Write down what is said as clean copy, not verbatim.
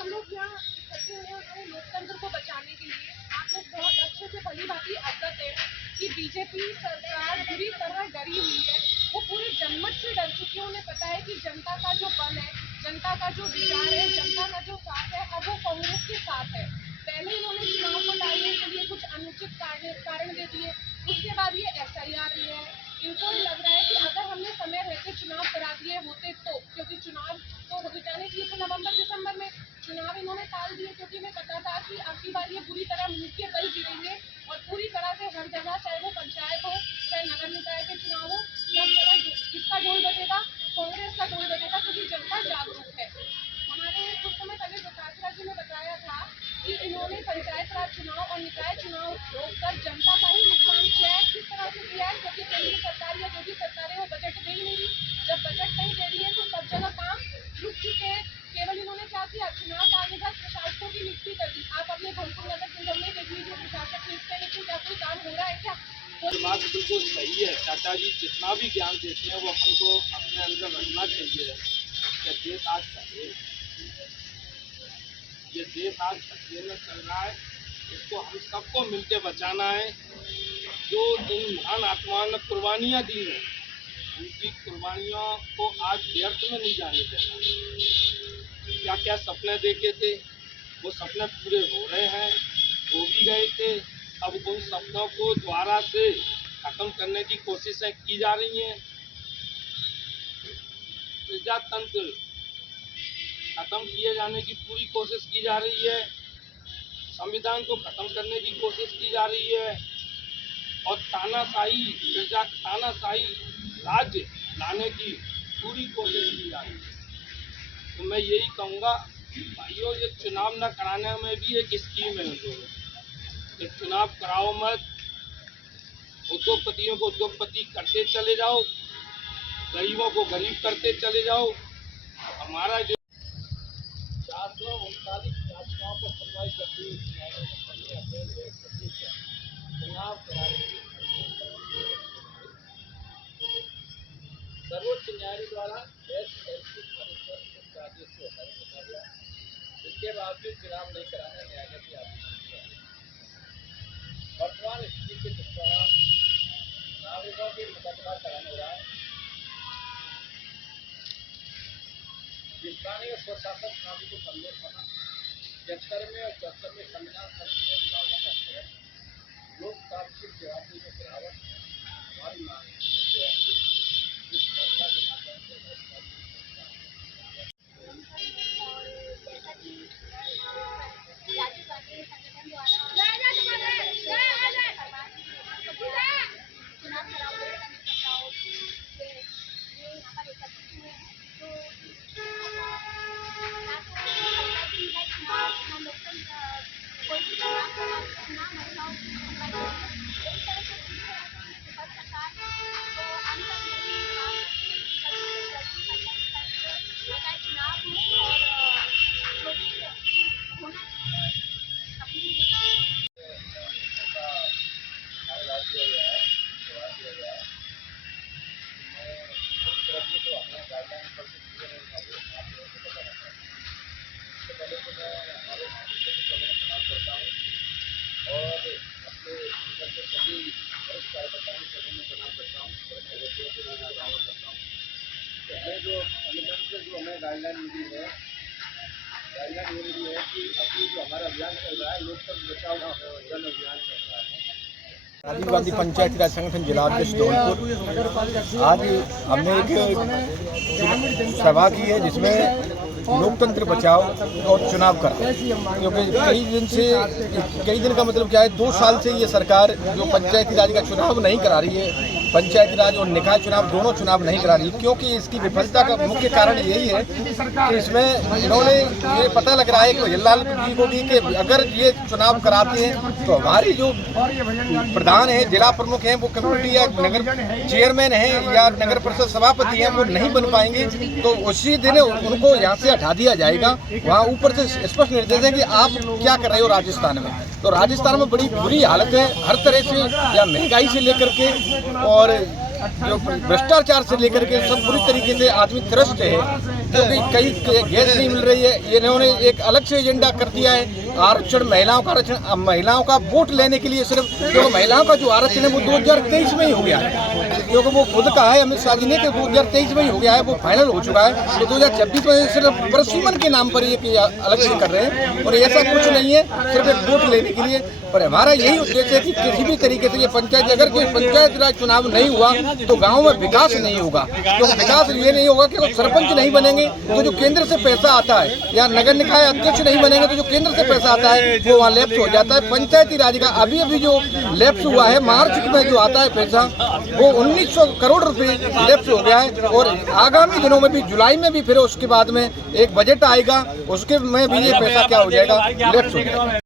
हम लोग यहाँ इकट्ठे हुए हमारे लोकतंत्र को बचाने के लिए। आप लोग बहुत अच्छे से भली भांति अवगत है कि बीजेपी सरकार बुरी तरह डरी हुई है। वो पूरे जनमत से डर चुकी है। उन्हें पता है कि जनता का जो बल है, जनता का जो विचार है, जनता का जो साथ है, अब वो कांग्रेस के साथ है। पहले इन्होंने चुनाव को टालने के लिए कुछ अनुचित कारण दे दिए, उसके बाद ये SIR लिए है। इनको लग रहा है कि अगर हमने समय रहते चुनाव करा दिए होते तो, क्योंकि चुनाव तो हो जाने चाहिए थे नवंबर दिसंबर में, चुनाव इन्होंने टाल दिए क्योंकि इन्हें पता था कि आखिरी बार ये बुरी तरह मुंह के बल गिरेंगे और पूरी तरह से हर जगह, चाहे वो पंचायत हो चाहे नगर निकाय के चुनाव हो, सब जगह किसका ढोल बजेगा? कांग्रेस का ढोल बजेगा, क्योंकि जनता जागरूक है। हमारे कुछ समय पहले विकासराज जी ने बताया था कि इन्होंने पंचायत राज चुनाव और निकाय चुनाव रोककर जनता का ही नुकसान किया है। किस तरह से किया है? क्योंकि केंद्र सरकार या जो भी सरकार है वो बजट दे ही नहीं रही। जब बजट नहीं दे रही है तो सब जगह काम रुक चुके हैं। केवल इन्होंने क्या किया? चुनाव टालने के बाद प्रशासकों की नियुक्ति कर दी। आप अपने धनपुर नगर निगम में देख लीजिए, प्रशासक नियुक्त है, लेकिन क्या कोई काम हो रहा है क्या? बात बिल्कुल सही है। चाचा जी जितना भी ज्ञान देते हैं वो अपन को अपने अंदर रखना चाहिए कि देश आज चाहिए, ये देश आज खतरे में चल रहा है, इसको हम सबको मिलकर बचाना है। जो इन महान आत्माओं ने कुर्बानियाँ दी हैं, उनकी कुर्बानियों को आज व्यर्थ में नहीं जाने देना। क्या क्या सपने देखे थे, वो सपने पूरे हो रहे हैं, हो भी गए थे। अब उन सपनों को दोबारा से खत्म करने की कोशिशें की जा रही हैं। प्रजातंत्र खत्म किए जाने की पूरी कोशिश की जा रही है, संविधान को खत्म करने की कोशिश की जा रही है और तानाशाही राज्य लाने की पूरी कोशिश की जा रही है। तो मैं यही कहूँगा भाइयों, ये चुनाव न कराने में भी एक स्कीम है कि चुनाव कराओ मत, उद्योगपतियों को उद्योगपति करते चले जाओ, गरीबों को गरीब करते चले जाओ। हमारा जो 439 याचिकाओं पर सुनवाई करती हुई न्यायालय ने 15 अप्रैल 2025 को चुनाव कराने की सर्वोच्च न्यायालय द्वारा SLC परिषद के आदेश को हटाने रखा गया। इसके बावजूद चुनाव नहीं कराने न्यायालय की आदेश दिया। वर्तमान स्थिति के दृष्टिगत नागरिकों के मुकदमा चलन हो रहा है। स्थानीय स्वशासन प्रणाली को कमजोर बना, 73 में और 74 में संविधान संशोधन विभागों का अक्षर, लोकतांत्रिक जवाबदेही में गिरावट। हमारी मांग है इस फैसला के माध्यम से जो संगठन से जो हमें गाइडलाइन मिली है कि अभी जो हमारा अभियान चल रहा है, लोकतंत्र बचाओ जन अभियान चल रहा है। राजीव गांधी पंचायती राज संगठन जिला अध्यक्ष धौलपुर। आज हमने एक सभा की है जिसमें लोकतंत्र बचाओ और चुनाव करा, क्योंकि कई दिन का मतलब क्या है, 2 साल से ये सरकार जो पंचायती राज का चुनाव नहीं करा रही है, पंचायती राज और निकाय चुनाव दोनों चुनाव नहीं करा रही है। क्योंकि इसकी विफलता का मुख्य कारण यही है कि इसमें इन्होंने ये पता लग रहा है कि हिल्लाल जी को भी कि अगर ये चुनाव कराते हैं तो हमारी जो प्रधान है, जिला प्रमुख हैं, वो कमेटी या नगर चेयरमैन हैं या नगर परिषद सभापति हैं, वो नहीं बन पाएंगे। तो उसी दिन उनको यहाँ से हटा दिया जाएगा। वहाँ ऊपर से स्पष्ट निर्देश है कि आप क्या कर रहे हो राजस्थान में। तो राजस्थान में बड़ी बुरी हालत है हर तरह से, या महंगाई से लेकर के और जो भ्रष्टाचार से लेकर के सब बुरी तरीके से आदमी त्रस्त है, क्योंकि कई गैस नहीं मिल रही है। इन्होंने एक अलग से एजेंडा कर दिया है आरक्षण, महिलाओं का आरक्षण, महिलाओं का वोट लेने के लिए सिर्फ, क्योंकि महिलाओं का जो आरक्षण है वो 2023 में ही हो गया है, क्योंकि वो खुद कहा है अमित शाह जी ने कि 2023 में ही हो गया है, वो फाइनल हो चुका है। तो 2026 में सिर्फ प्रशुमन के नाम पर ये अलग से कर रहे हैं, और ऐसा कुछ नहीं है, सिर्फ एक वोट लेने के लिए। पर हमारा यही उद्देश्य है कि किसी भी तरीके से ये पंचायत, अगर कोई पंचायत राज चुनाव नहीं हुआ तो गाँव में विकास नहीं होगा। क्योंकि विकास ये नहीं होगा कि सरपंच नहीं बनेंगे तो जो केंद्र से पैसा आता है, या नगर निकाय अध्यक्ष नहीं बनेंगे तो जो केंद्र से पैसा आता है वो वहाँ लैप्स हो जाता है। पंचायती राज का अभी जो लैप्स हुआ है, मार्च में जो आता है पैसा, वो 1900 करोड़ रुपए लैप्स हो गया है। और आगामी दिनों में भी, जुलाई में भी फिर उसके बाद में एक बजट आएगा, उसके में भी ये पैसा क्या हो जाएगा, लैप्स हो जाएगा।